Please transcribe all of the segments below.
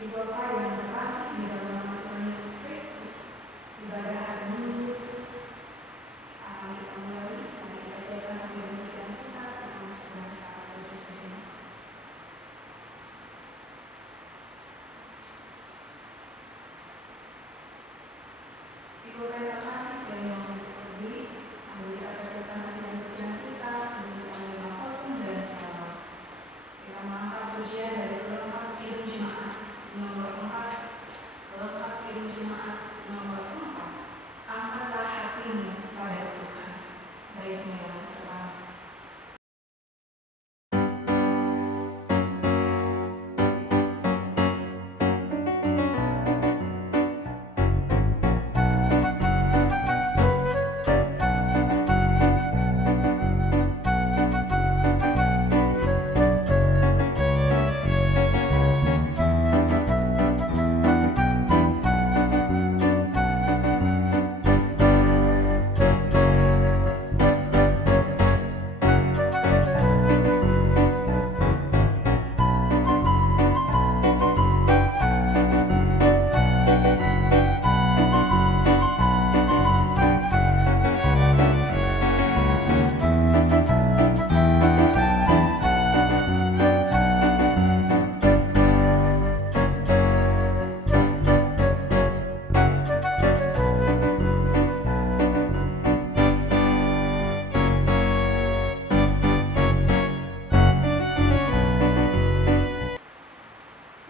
Ibu Bapak yang terkasih di dalam nama Tuhan Yesus Kristus, ibadah hari Minggu akan kita mulai. Mari kita siapkan hati dan pikiran kita dengan segenap cara kudus sejenak. Ibu Bapak yang terkasih, selain yang berdiri, mari kita persiapkan hati dan pikiran kita sambil kita menerima khotbah dan salam. Kita mengangkat pujian dari pelengkap Kidung Jemaat nomor 4, pelengkap Kidung Jemaat nomor 4. Angkatlah hatimu pada Tuhan. Baiknya yang terang.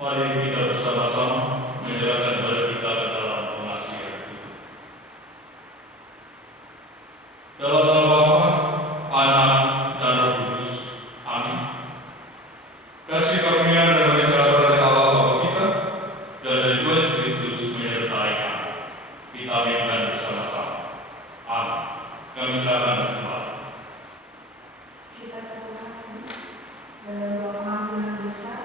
Mari kita bersama-sama menyerahkan diri kita ke dalam pengasihan Tuhan. Dalam nama Bapa, Anak, dan Roh Kudus. Amin. Kasih karunia dan sejahtera dari Allah Bapa kita dan dari Tuhan Yesus Kristus menyertai kami. Kita aminkan bersama-sama. Amin. Kami silakan kembali. Kita satu hati dalam doa pengampunan dosa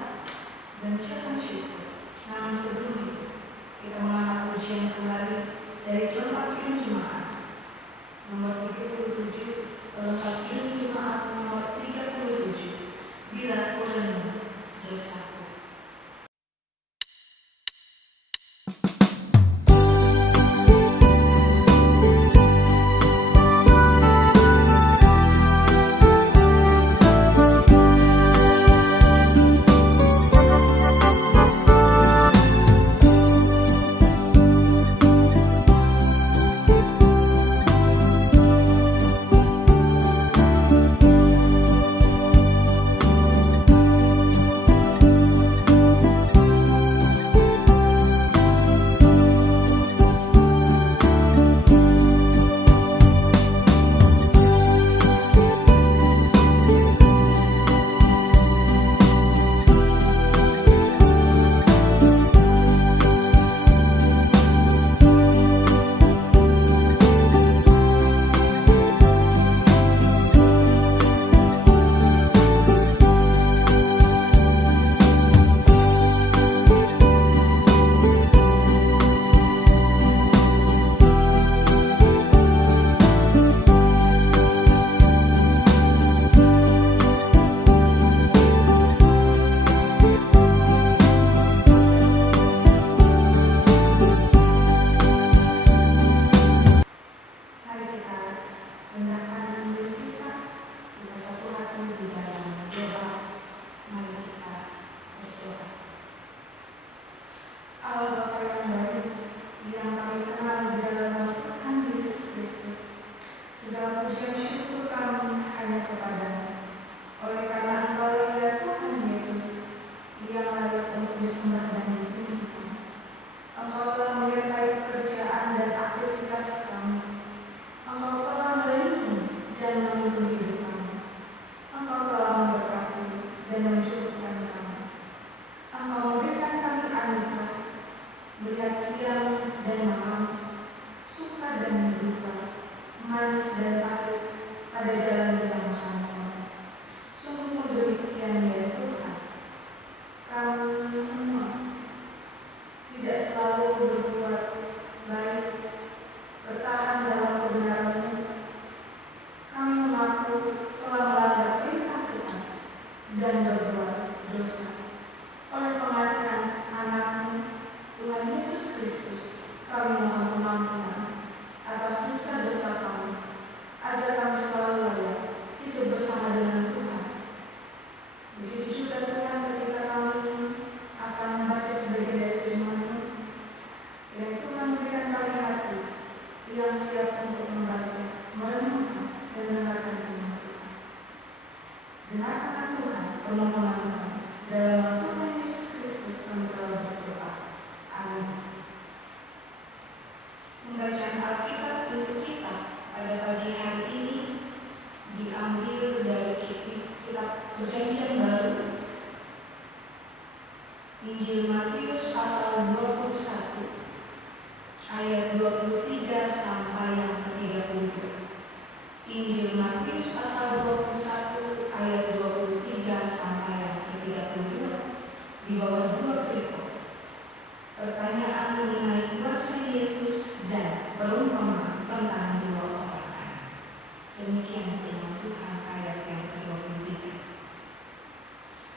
dan ucapan syukur. Namun sebelum itu, kita mengangkat pujian kembali dari pelengkap Kidung Jemaat nomor 37, pelengkap Kidung Jemaat nomor 37. Bila ku renung dosaku. dan berbuat dosa. Oleh pengasihan anak Tuhan Yesus Kristus, kami mohon pengampunan atas dosa-dosa kami, agar kami selalu layak hidup bersama dengan Tuhan. Begitu juga Tuhan, ketika kami akan membaca sebagian dari firman-Mu, kiranya Tuhan memberikan kami hati yang siap untuk membaca, merenungkan, dan mendengarkan firman Tuhan. Dengarkan Tuhan permohonan kami, dalam nama Tuhan Yesus Kristus kami telah berdoa. Amin. Pembacaan Alkitab untuk kita pada pagi hari ini diambil dari kitab Perjanjian Baru, Injil Matius pasal 21 ayat 23 sampai yang ke-32. Injil Matius pasal 21 ayat 23 sampai yang ke-32 di bawah 2 berikut. Pertanyaan mengenai kuasa Yesus dan perumpamaan tentang dua orang anak. Demikian firman Tuhan ayat yang ke-23.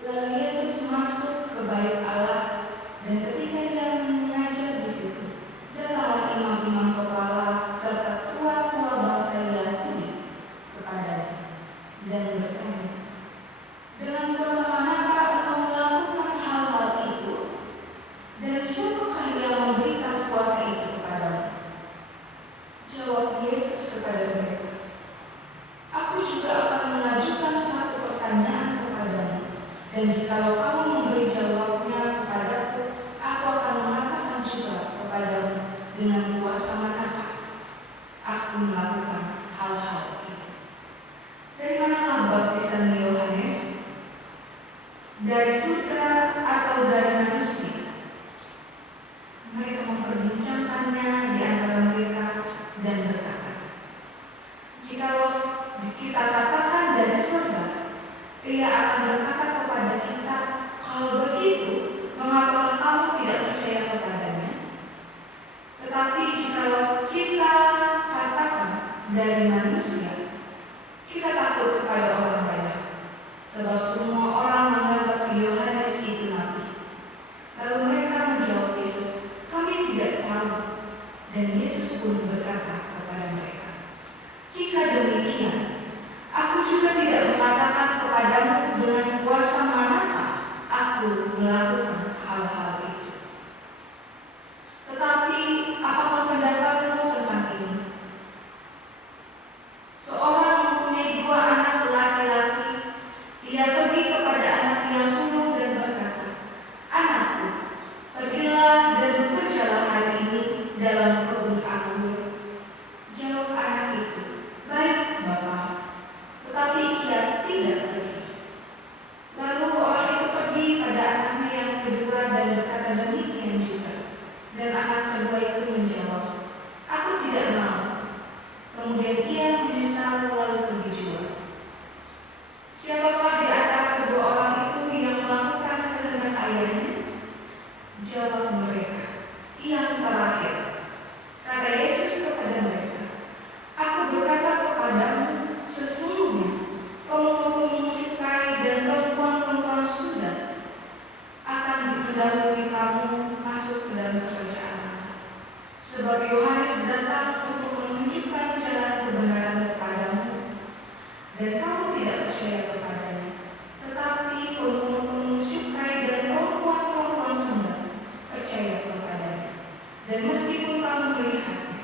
Lalu Yesus masuk ke bait Allah, dan ketika Ia mengajar di situ, datanglah imam-imam kepala serta tua-tua bangsa Yahudi kepadanya dan bertanya, "Dengan kuasa manakah engkau melakukan hal-hal itu? Dan siapakah yang memberikan kuasa itu kepadamu?" Jawab Yesus kepada mereka, "Aku juga akan mengajukan satu pertanyaan kepadamu, dan jikalau kamu memberi jawabnya kepadaku, aku akan mengatakan juga kepadamu dengan kuasa manakah aku melakukan hal-hal itu. Dari manakah baptisan Yohanes? Dari surga atau dari manusia?" Mereka memperbincangkannya di antara mereka dan berkata, "Jikalau kita katakan dari surga, Ia akan berkata kepada kita, 'Kalau begitu, mengapa kamu tidak percaya kepadanya?' Tetapi jikalau kita katakan dari manusia, kita takut kepada orang banyak, sebab semua orang menganggap Yohanes itu nabi." Lalu mereka menjawab Yesus, "Kami tidak tahu." Dan Yesus pun berkata kepada mereka, "Jika demikian, aku juga tidak mengatakan kepadamu dengan kuasa manakah aku melakukan hal-hal itu. Tetapi apakah pendapatmu tentang ini? Seorang mempunyai 2 anak laki-laki. Ia pergi kepada anak yang sulung dan berkata, 'Anakku, pergilah dan bekerjalah hari ini dalam kebun anggur.' Jawab anak itu, 'Baik, Bapa.' Tetapi ia tidak pergi. Lalu orang itu pergi pada anaknya yang kedua dan berkata demikian juga. Dan anak kedua itu menjawab, 'Aku tidak mau.' Kemudian ia menyesal lalu pergi juga. Siapakah di antara kedua orang itu yang melakukan kehendak ayahnya? Jawab mereka, 'Yang terakhir.' Kata Yesus kepada mereka, 'Aku berkata kepadamu, sesungguhnya pemungut-pemungut cukai dan perempuan-perempuan sudah akan mendahului kamu masuk ke dalam kerajaan Allah. Sebab Yohanes datang untuk menunjukkan jalan kebenaran kepadamu, dan kamu tidak percaya kepadanya. Tetapi pemungut-pemungut cukai dan perempuan-perempuan sudah percaya kepadanya. Dan meskipun kamu melihatnya,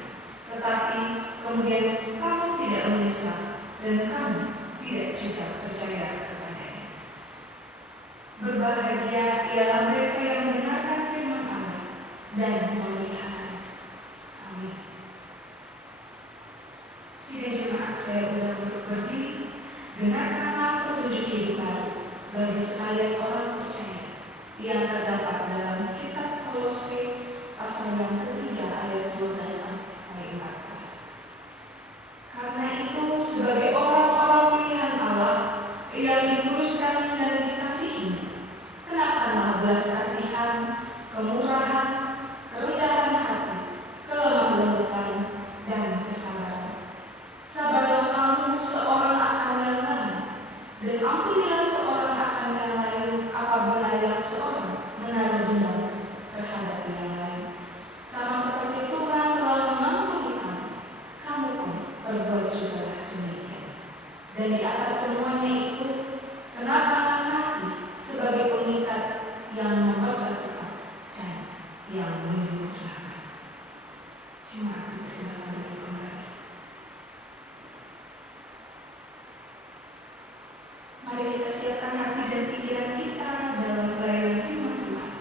tetapi kemudian kamu tidak menyesal, dan kamu tidak juga percaya kepadanya. Berbahagia ialah mereka yang mendengarkan firman Allah dan memeliharanya." Amin. Sidang jemaat, saya undang untuk berdiri. Dengarkanlah petunjuk hidup baru bagi sekalian orang percaya yang terdapat dalam kitab Kolose pasal yang ke-3 ayat 12 sampai 14. Karena itu, sebagai orang-orang pilihan Allah yang dikuduskan dan dikasihi, kenakanlah belas kasihan, kemurahan, kerendahan hati, kelemah lembutan, dan kesabaran. Sabarlah kamu seorang akan yang lain, dan ampunilah seorang akan yang lain dan pikiran kita dalam pelayanan firman Tuhan.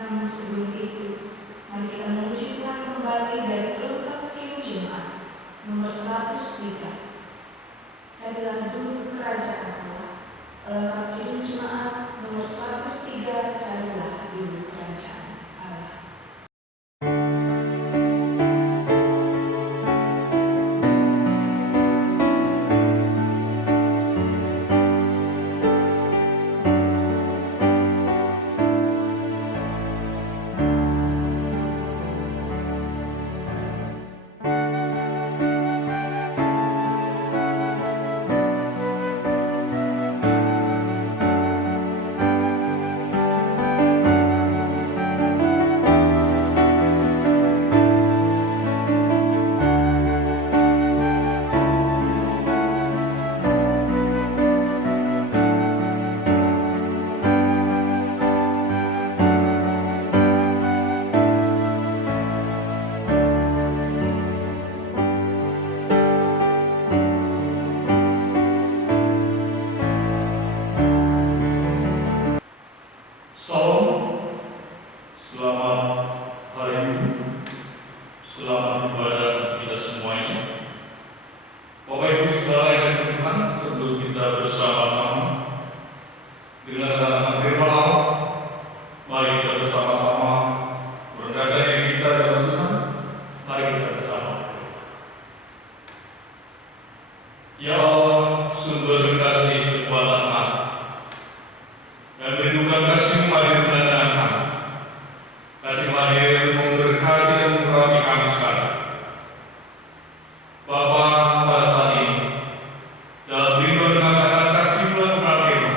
Namun sebelum itu, mari kita memuji Tuhan kembali dari pelengkap Kidung Jemaat nomor 103. Carilah dulu kerajaan Allah. Pelengkap Kidung Jemaat nomor 103. Carilah dulu kerajaan Allah. Salam, selamat hari Minggu, selamat ibadah untuk kita semuanya. Bapak Ibu Saudara yang kasih Tuhan, sebelum kita bersama-sama dengan renungan firman Allah, mari kita bersama-sama merendahkan diri kita kepada Tuhan. Mari kita bersama. Ya Allah, sumber kasih kekuatan hati dan merindukan kasih-Mu hadir menenangkan kami. Kasih hadir memberkati dan mengurapi kami sekarang. Bapa, pada saat ini, dalam rinduan kami akan kasih bulan firman,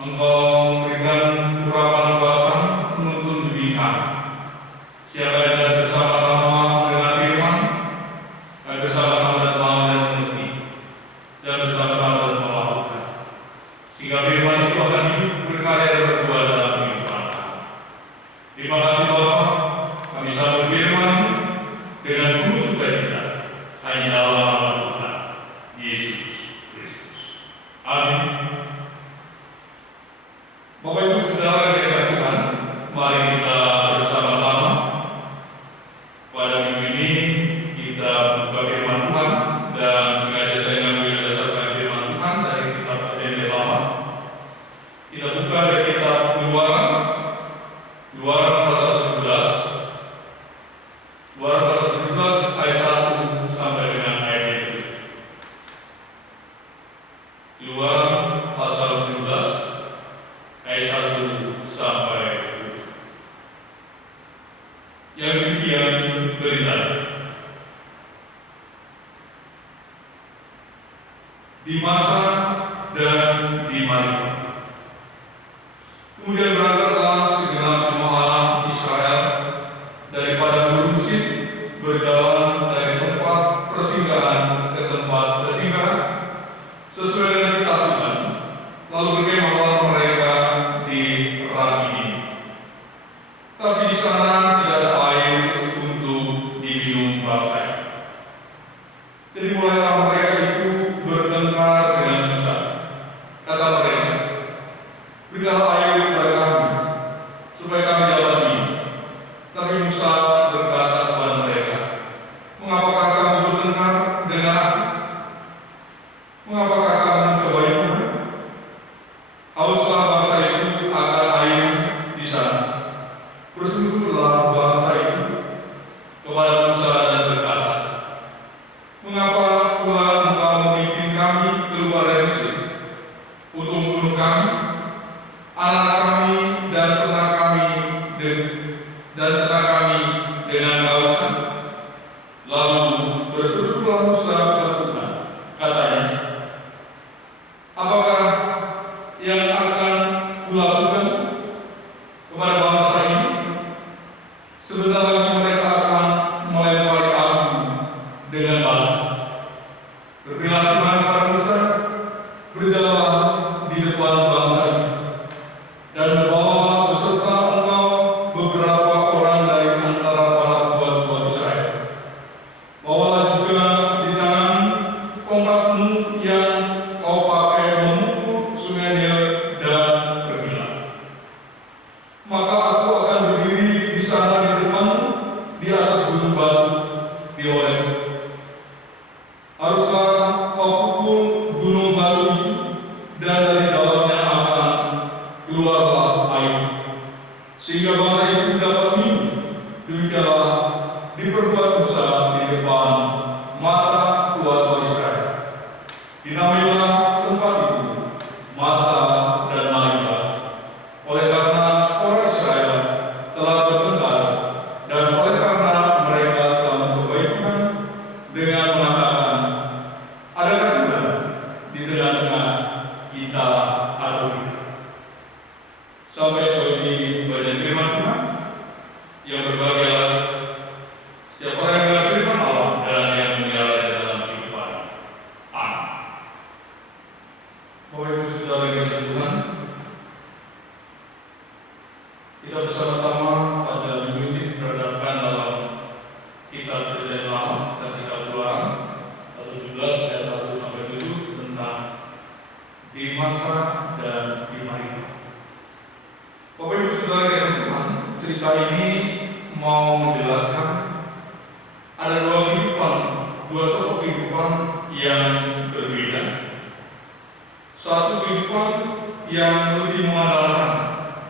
Engkau memberikan urapan kuasa menuntun diri kami. Siapa yang dapat bersama-sama dengan firman, dan bersama-sama dan mau dan mengerti, dan bersama-sama dan melakukan. Sehingga firman itu akan hidup berkarya dan berbuah dalam kehidupan kami. Terima kasih Bapak, kami sambut firman dengan penuh sukacita hanya dalam nama Tuhan Yesus Kristus. Amin. Bapak Ibu Saudara yang dikasihi Tuhan, mari kita bersama-sama pada minggu ini kita buka firman Tuhan, dan sengaja saya mengambil berdasarkan firman Tuhan dari kitab Perjanjian Lama. Kita buka dari kitab Keluaran pasal 17. Keluaran pasal 17 ayat 1 sampai dengan ayat 7. Keluaran pasal 17 ayat 1 sampai 7. Yang demikian beritanya. Di masa dan di Mariam. Kemudian berangkatlah segenap jemaah Israel daripada Gunung Sid, berjalan dari tempat persinggahan ke tempat persinggahan sesuai dengan kitab Tuhan. Lalu berkemahlah mereka di Rafidim. Tapi di sana tidak ada air untuk diminum bangsa. Jadi mulailah mereka itu bertengkar dengan Musa. Kata mereka, berilah air kepada kami, supaya kami dapat minum. Tapi Musa berkata kepada mereka, mengapakah kamu bertengkar dengan aku? Mengapakah kamu mencobai Tuhan? Hauslah bangsa itu akan air di sana. Bersusurlah bangsa itu kepada Musa dan berkata, mengapa pula engkau memimpin kami keluar dari Mesir untuk membunuh kami, anak kami dan ternak kami dengan kausan? Lalu bersusurlah Musa kepada Tuhan, katanya, apakah yang akan kulakukan kepada bangsa ini? Sebentar lagi mereka akan melempari aku dengan batu. Berfirman Tuhan kepada Musa, berjalanlah di depan bangsa itu, dan membawa beserta engkau beberapa orang dari antara para buat-buat Israel. Bawalah juga di tangan tongkatmu yang kau pakai memukul sungai Nil atau tidak. Sampai sore ini baca firman Tuhan yang berbahagia setiap orang yang mendengar firman Allah dan yang memelihara dalam kehidupan. Amin. Bapak Ibu Saudara yang dikasihi Tuhan, kita bersama-sama pada minggu ini berdasarkan dalam Kitab Perjanjian Lama dan Kitab Ulangan pasal 17 ayat 1 sampai 7 tentang di masa dan di hari. Bapak Ibu Saudara yang dikasihi Tuhan, cerita ini mau menjelaskan ada dua sosok kehidupan yang berbeda. Satu kehidupan yang lebih mengandalkan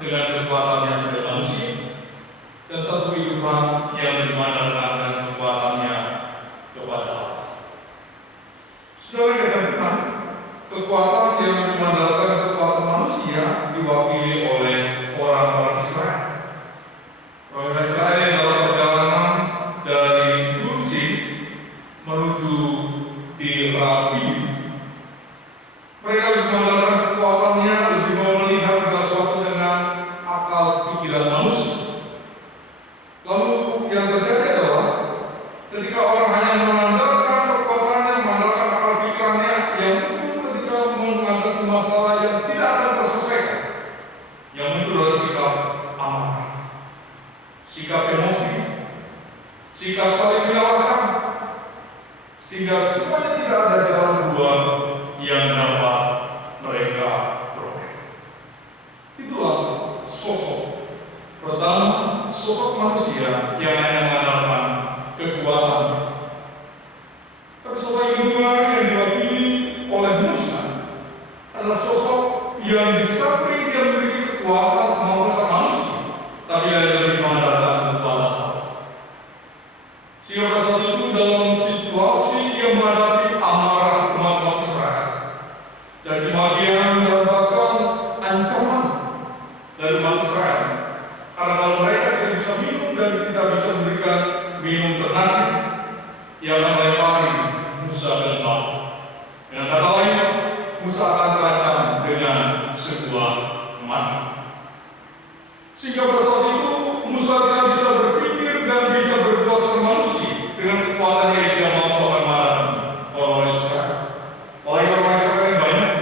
dengan kekuatannya sebagai manusia, dan satu kehidupan yang lebih mengandalkan dengan kekuatannya kepada Allah. Saudara yang dikasihi Tuhan, kekuatan yang mengandalkan kekuatan manusia diwakili oleh orang-orang Israel. Orang Israel yang dalam perjalanan dari Turki menuju di Rabi, mereka lebih mengandalkan kekuatannya, lebih mau melihat segala sesuatu dengan akal pikiran manusia. Lalu yang terjadi adalah ketika orang hanya mengandalkan kekuatannya, mengandalkan akal pikirannya, yang muncul ketika menghadapi masalah yang tidak akan terselesaikan, yang muncul adalah sikap amarah, sikap emosi, sikap saling menyalahkan, sehingga semuanya tidak ada jalan keluar yang dapat mereka peroleh. Itulah sosok pertama, sosok manusia yang hanya mengandalkan kekuatannya. Tapi sosok yang kedua yang diwakili oleh Musa adalah sosok yang di samping dia memiliki kekuatan kemampuan manusia, tapi dia lebih mengandalkan kekuatan Allah. Sehingga pada saat itu dalam situasi yang menghadapi amarah umat Israel, caci makian dan bahkan ancaman dari umat Israel, karena kalau mereka tidak bisa minum dan tidak bisa memberikan minum ternaknya, ia akan melempari Musa dan Harun. Dengan kata lain, Musa akan terancam dengan sebuah mana. Sehingga pada saat itu Musa tidak bisa berpikir dan bisa berbuat sebagai manusia dengan kekuatannya yang dia mampu akan marah orang Israel. Orang Israel yang banyak,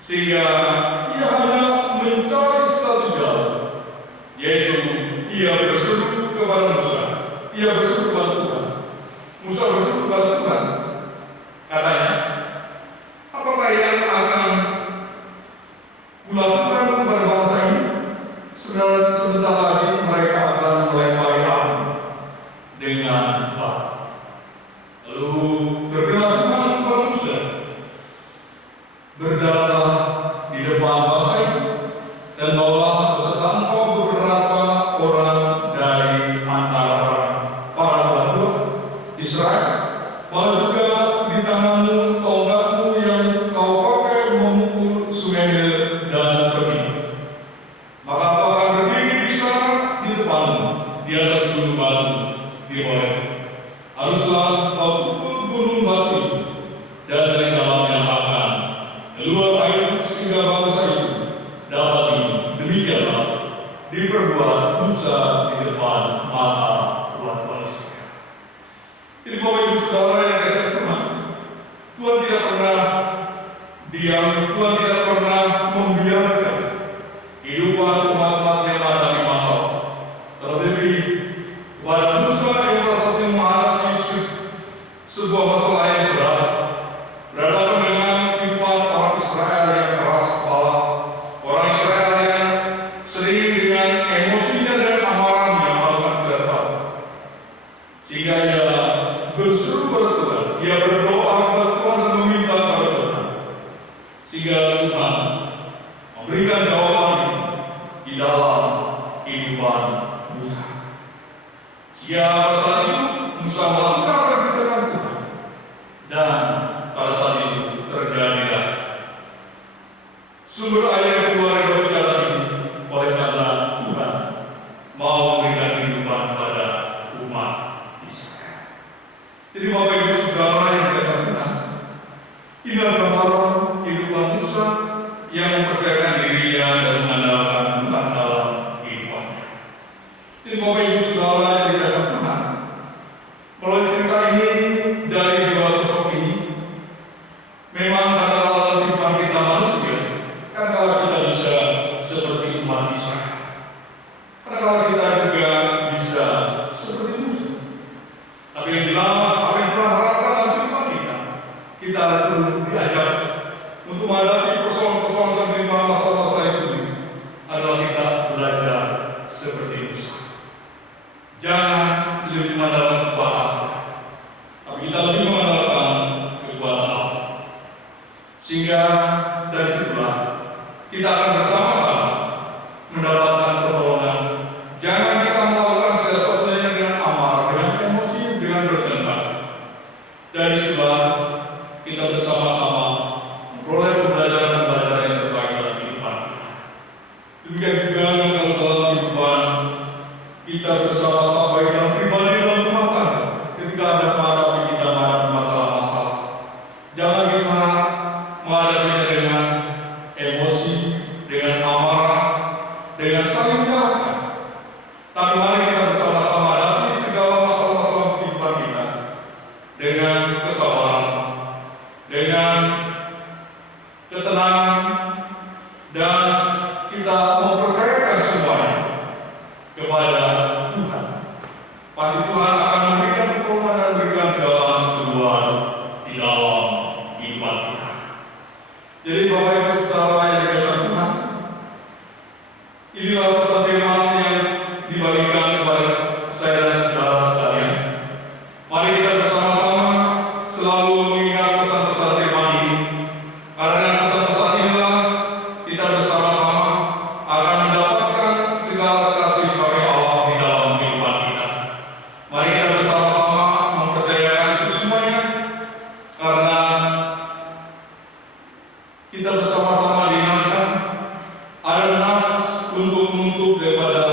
sehingga ia hanya mencari satu jalan, yaitu ia berseru kepada Musa. Ia berseru kepada Tuhan. Musa berseru kepada Tuhan. Katanya, apakah yang akan kulakukan kepada bangsa ini? Sebentar lagi mereka akan melempari aku dengan batu. Lalu berdoa Tuhan kepada Musa, berjalanlah di depan bangsa itu dan bawalah beserta engkau beberapa orang dari antara para budak Israel. Bawa juga di tanganmu tongkatmu yang kau pakai memukul sungai Nil dan pergi. Maka kau akan berdiri di sana di depanmu, di atas gunung batu di Horeb. Haruslah kau pukul gunung batu itu, dan dari dalamnya akan keluar air sehingga bangsa itu dapat minum. Demikianlah diperbuat Musa di depan mata umat Israel. Jadi Bapak Ibu Saudara yang dikasihi Tuhan, Tuhan tidak pernah diam, Tuhan tidak pernah membiarkan kehidupan umat-umat yang ada di masalah. Terlebih kepada Musa yang pada saat itu menghadapi sebuah masalah yang berat, berhadapan dengan kehidupan orang Israel yang keras kepala, orang Israel yang sering dengan emosinya dan amarahnya melakukan segala sesuatu, sehingga ia berseru kepada Tuhan, ia berdoa kepada Tuhan dan meminta kepada Tuhan, sehingga Tuhan memberikan jawaban di dalam kehidupan Musa. Sehingga pada saat itu Musa melakukan apa yang diberitakan Tuhan, dan pada saat itu terjadilah sumber air yang keluar dari jalan ini oleh karena Tuhan mau memberikan kehidupan kepada umat Israel. Jadi Bapak Ibu Saudara yang dikasihi Tuhan, inilah gambaran kehidupan Musa yang mempercayakan dirinya dan mengandalkan Tuhan dalam kehidupannya. Jadi Bapak Ibu Saudara yang dikasihi Tuhan, melalui cerita ini dari dua sosok ini, memang dalam kehidupan kita manusia, kadang-kala kita bisa seperti umat Israel, kadang-kala kita juga bisa seperti Musa. Tapi yang jelas, apa yang Tuhan harapkan dalam kehidupan kita harus diajak untuk menghadapi persoalan-persoalan dan menerima masalah-masalah yang sulit adalah kita belajar seperti Musa. Jangan lebih mengandalkan kekuatan kita, tapi kita lebih mengandalkan kekuatan Allah. Sehingga dari situlah kita akan bersama-sama mendapatkan pertolongan. Jangan kita melakukan segala sesuatunya dengan amarah, dengan emosi, dengan bertengkar. Dari situlah kita bersama-sama memperoleh pembelajaran-pembelajaran yang terbaik dalam kehidupan kita. Demikian juga kalau dalam kehidupan kita bersama-sama baik dalam pribadi dalam rumah tangga, ketika ada menghadapi masalah-masalah, jangan kita menghadapinya dengan emosi, dengan amarah, dengan saling menyalahkan. Tapi mari kita bersama-sama hadapi segala masalah-masalah kehidupan kita dengan kesabaran, dengan ketenangan, dan kita mempercayakan semuanya kepada Tuhan. Pasti Tuhan akan memberikan pertolongan dan memberikan jalan keluar di dalam kehidupan kita. Jadi Bapak Ibu Saudara yang dikasihi Tuhan, inilah pesan tema yang dibagikan kepada saya dan saudara sekalian. Mari kita bersama-sama selalu mengingat pesan-pesan tema ini, karena dengan pesan-pesan inilah kita bersama-sama akan mendapatkan segala kasih bagi Allah di dalam kehidupan kita. Mari kita bersama-sama mempercayakan itu semuanya, karena kita bersama-sama diingatkan ada nas untuk menutup daripada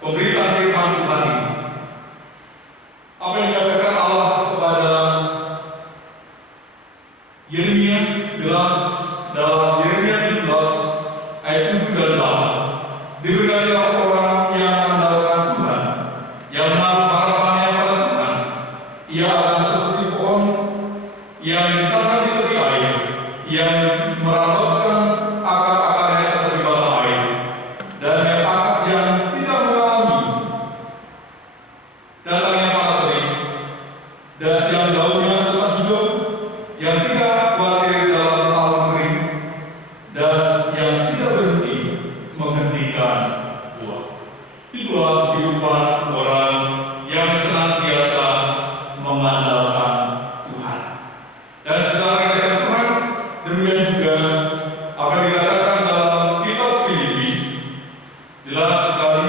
pemberitaan firman Tuhan ini. Apa yang dikatakan Allah kepada Yeremia jelas dalam Yeremia 17 ayat 7 dan 8. Diberkatilah orang yang mengandalkan Tuhan, yang menaruh harapannya pada Tuhan. Ia akan seperti pohon yang ditanam di tepi air, yang merambatkan akar-akarnya ke tepi balang air, dan yang tidak mengalami datangnya panas terik, dan yang daunnya tetap hijau, yang tidak khawatir dalam tahun kering, dan yang tidak berhenti menghentikan buah. Itulah kehidupan orang yang senantiasa mengandalkan Tuhan. Dan secara keseluruhan, demikian juga apa yang dikatakan dalam kitab Filipi, jelas sekali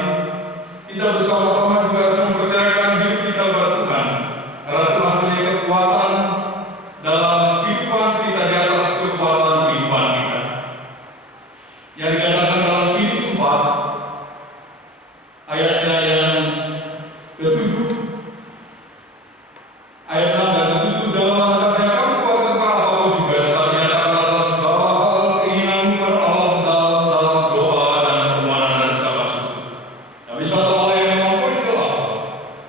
kita bersama-sama juga harus mempercayakan hidup kita kepada Tuhan, karena Tuhan punya kekuatan dalam kehidupan kita di atas kekuatan kehidupan kita. Yang dikatakan dalam Filipi 4 ayatnya yang ke-7, ayat 6 dan ke-7, janganlah hendaknya kamu kuat tentang apapun juga, tetapi nyatakanlah dalam segala hal keinginanmu kepada Allah dalam doa dan permohonan dan ucapan syukur. Tapi suatu Allah yang melampaui segala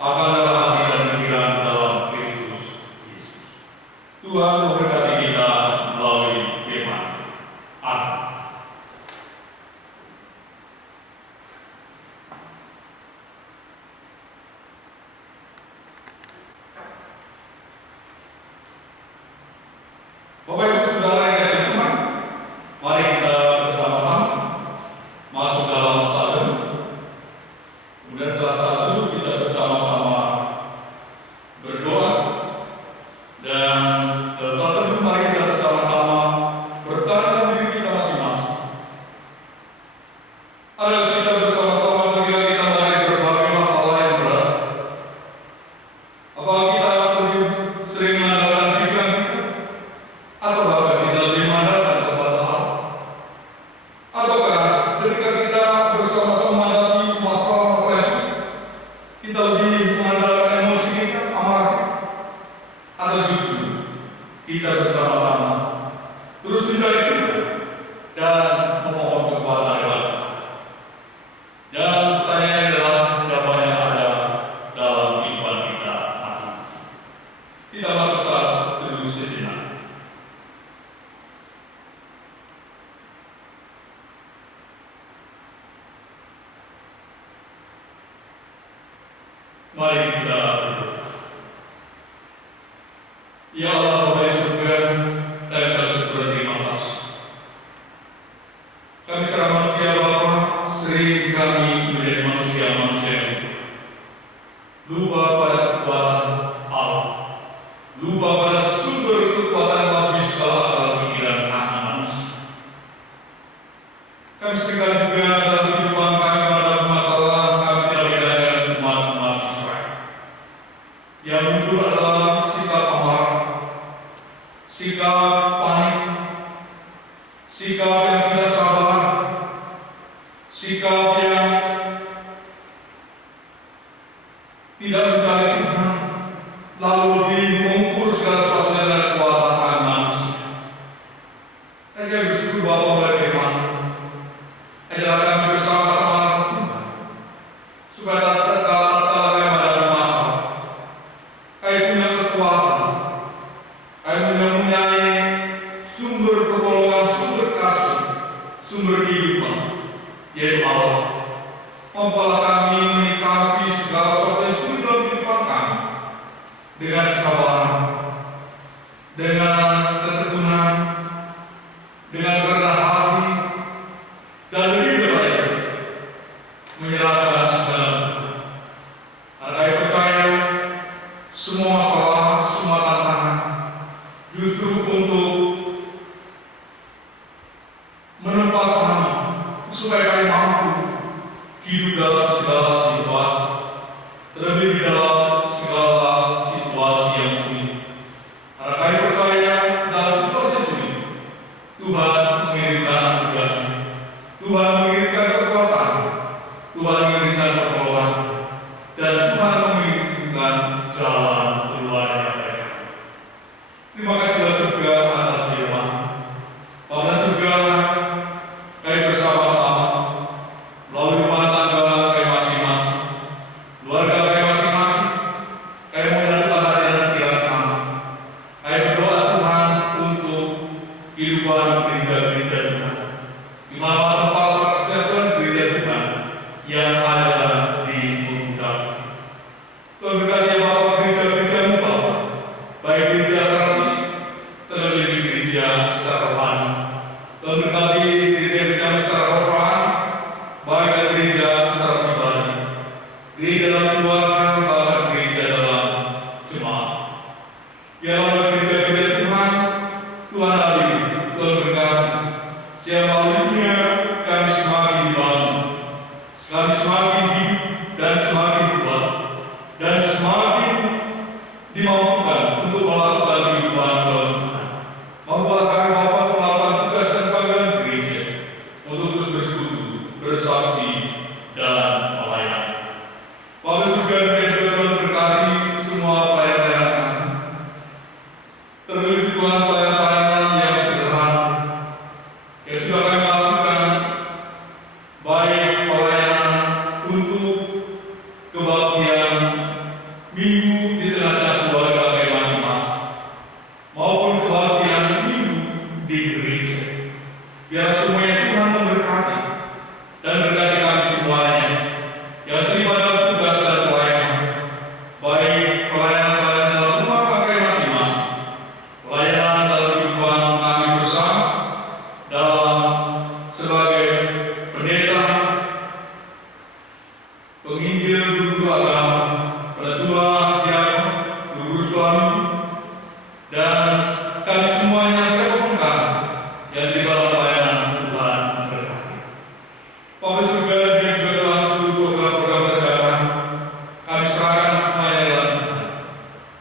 akan dalam hati dan pikiran dalam Kristus Yesus. Tuhan memberkati kita melalui firman. Amin. Bapak Ibu Saudara yang dikasihi Tuhan, mari kita bersama-sama masuk dalam stadion. Kemudian setelah satu kita bersama-sama berdoa, dan dalam satu mari kita bersama-sama bertanya dalam diri kita masing-masing. Adakah kita bersama-sama ketika kita menghadapi berbagai masalah yang berat? Apakah kita lebih sering mengandalkan pikiran kita, atau bahkan kita lebih mengandalkan kepada Allah? Ataukah ketika kita bersama-sama menghadapi masalah-masalah itu, kita lebih mengandalkan emosi kita, amarah kita? Atau justru kita bersama-sama terus mencari Tuhan dan Mari kita berdoa. Ya Allah, Bapa di surga, kami terus berterima kasih. Kami secara manusia Bapa, sering kami menjadi manusia-manusia yang lupa pada kekuatan Allah, lupa pada sumber kekuatan lebih segala akal pikiran kami manusia. Kami seringkali juga dalam kehidupan kami menghadapi masalah, kami tidak beda dengan umat-umat Israel. Yang muncul adalah sikap amarah, sikap panik, sikap yang tidak sabar, sikap yang tidak mencari Tuhan, lalu lebih mengukur segala sesuatu dengan kekuatan tangan manusia. Kami bersyukur Bapa berfirman, ajarlah kami bersama-sama Tuhan, supaya tak kami menghadapi masalah, kami punya kekuatan, kami mempunyai sumber pertolongan, sumber kasih, sumber kehidupan, yaitu Allah. Mampulah kami menyikapi segala sesuatu yang sulit dalam kehidupan kami dengan kesabaran, dengan ketekunan, dengan kerendahan hati, dan lebih baik menyerahkan segala Tuhan. Karena kami percaya semua masalah, semua tantangan justru untuk menempa kami supaya kami mampu hidup dalam segala situasi, terlebih di dalam segala situasi yang sulit. Karena kami percaya dalam situasi sulit, Tuhan mengirimkan anugerah-Nya, Tuhan mengirimkan kekuatan, Tuhan mengirimkan pertolongan, dan Tuhan mengirimkan jalan keluar yang baik. Terima kasih Bapa surga atas firman. Bapa surga, kami bersama-sama melalui rumah tangga kami masing-masing, keluarga kami masing-masing, kami menyatukan hati dan pikiran kami. Kami berdoa Tuhan untuk kehidupan gereja-gereja Tuhan, di mana tempat kesehatan gereja Tuhan yang ada di Bunda. Tuhan berkati Bapak gereja-gereja-Mu Bapak, baik gereja secara fisik, terlebih gereja secara rohani. Tuhan berkati gereja-gereja secara rohani, baik dari gereja secara pribadi, gereja dalam keluarga, bahkan gereja dalam jemaat. Ya Allah, gereja-gereja Tuhan, Tuhan hadir, Tuhan berkati. Siapa lainnya kami semakin dibangun, kami semakin hidup dan semakin kuat, dan semakin dimampukan untuk melakukan kehidupan dalam Tuhan. Mampulah kami Bapak melakukan tugas dan panggilan gereja untuk terus bersekutu, bersaksi, dan melayani. Bapak surga dan Tuhan berkati semua pelayan-pelayan kami, terlebih Tuhan pelayan-pelayan yang sederhana yang sudah kami lakukan, baik pelayanan untuk kebaktian minggu di tengah-tengah keluarga kami masing-masing, maupun kebaktian minggu di gereja. Biar semuanya Tuhan memberkati dan berkati kami semuanya yang terlibat dalam tugas dan pelayanan, baik pelayanan dalam rumah kami masing-masing, pelayanan dalam kehidupan kami bersama, dalam sebagai pendeta, penginjil, guru agama, penetua, diakon, guru suami, dan kami semuanya siapapun kami yang di dalam pelayanan Tuhan berkati. Bapak surga dan juga Tuhan seluruh program-program kerja kami serahkan semuanya dalam Tuhan.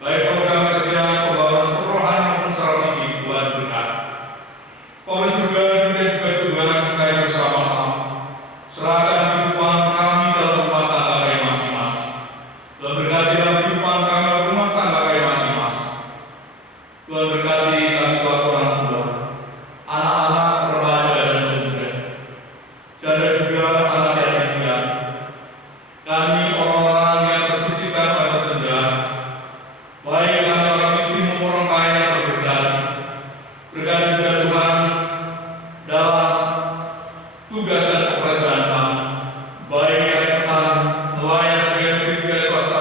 Baik program kerja, pembangunan serohani maupun secara fisik, Tuhan berkati. Bapak surga dan juga Tuhan, kami bersama-sama serahkan kehidupan kami dalam rumah tangga kami masing-masing. Tuhan berkati dalam kehidupan kami dalam rumah tangga kami masing-masing. Tuhan berkati kami selaku orang tua, anak-anak, remaja dan pemuda, janda juga, anak yatim piatu. Kami orang-orang yang tersisihkan pada penjara, baik kami orang miskin maupun orang kaya yang berkati. Berkati juga Tuhan dalam tugas dan pekerjaan kami, baik yang petani, nelayan, pegawai negeri, swasta,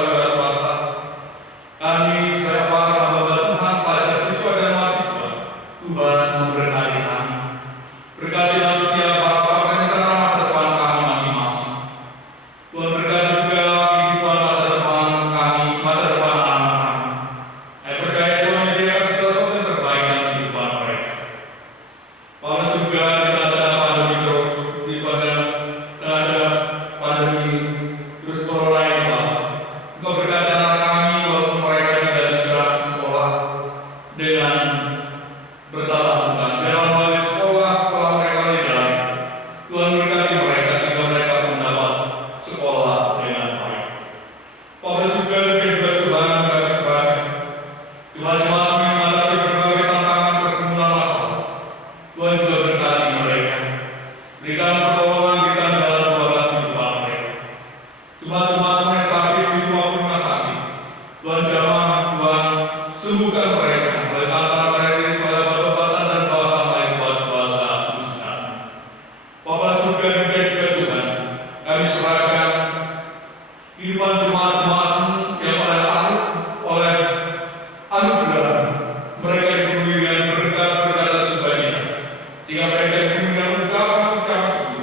berikan pertolongan, berikan jalan keluar kehidupan mereka. Jemaat-jemaat yang sakit di rumah sakit, Tuhan jamah, Tuhan sembuhkan mereka, meletakkan mereka pada obat-obatan dan bahan lain buat kuasa khususnya. Bapa surga juga Tuhan, kami serahkan kehidupan jemaat-jemaat yang oleh anugerah mereka dipenuhi dengan berkat-berkat sukacita, sehingga mereka dipenuhi dengan ucapan-ucapan syukur.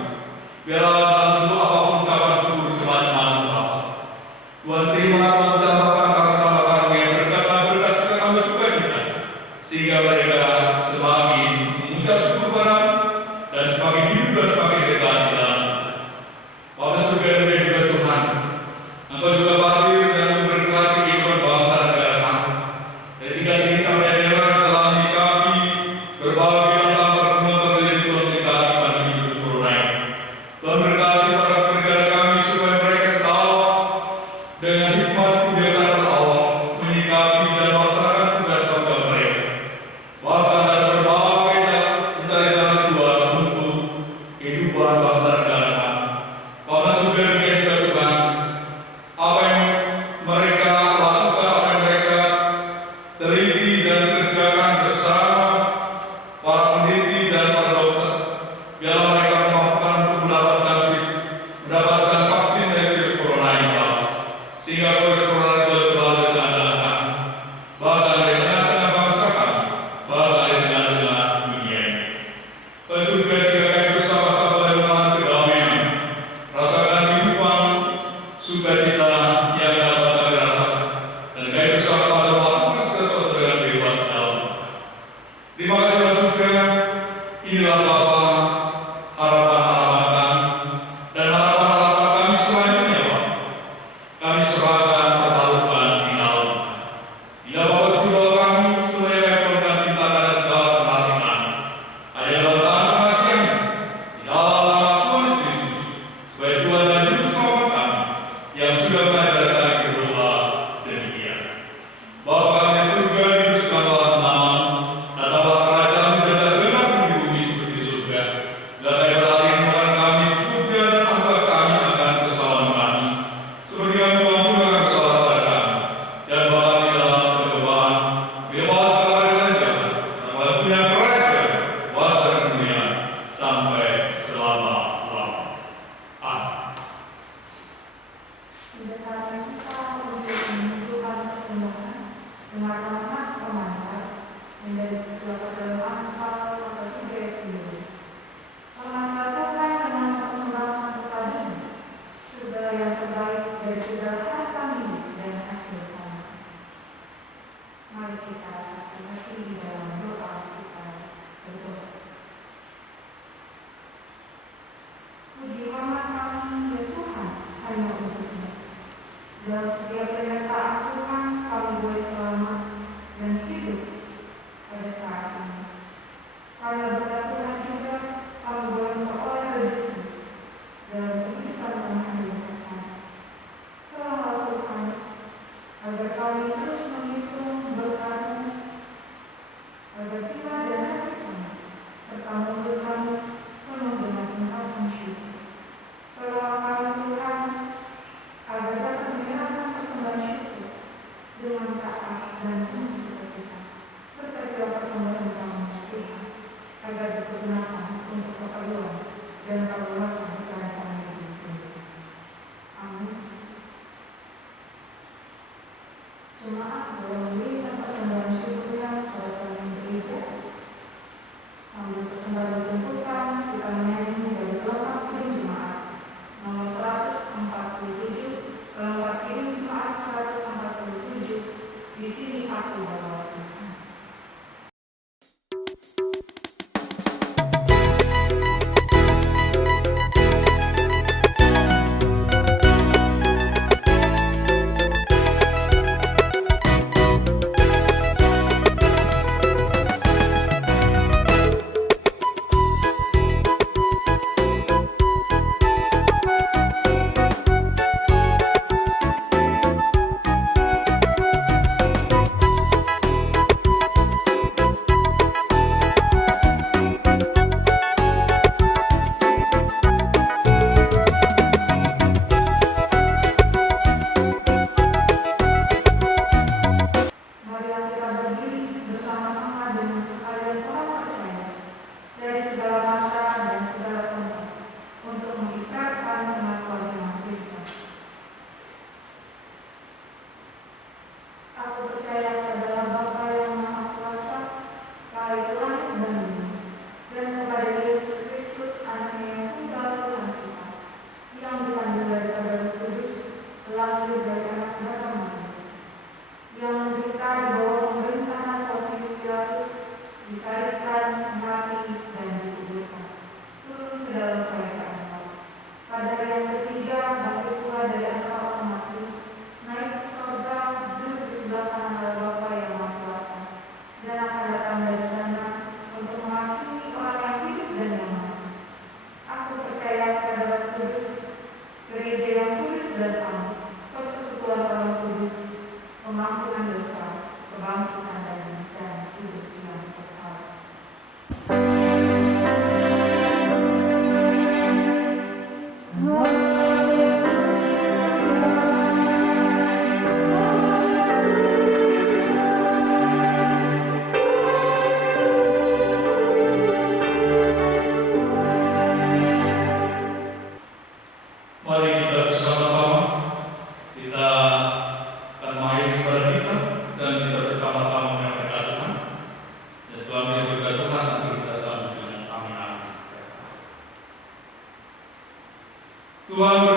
Tuhan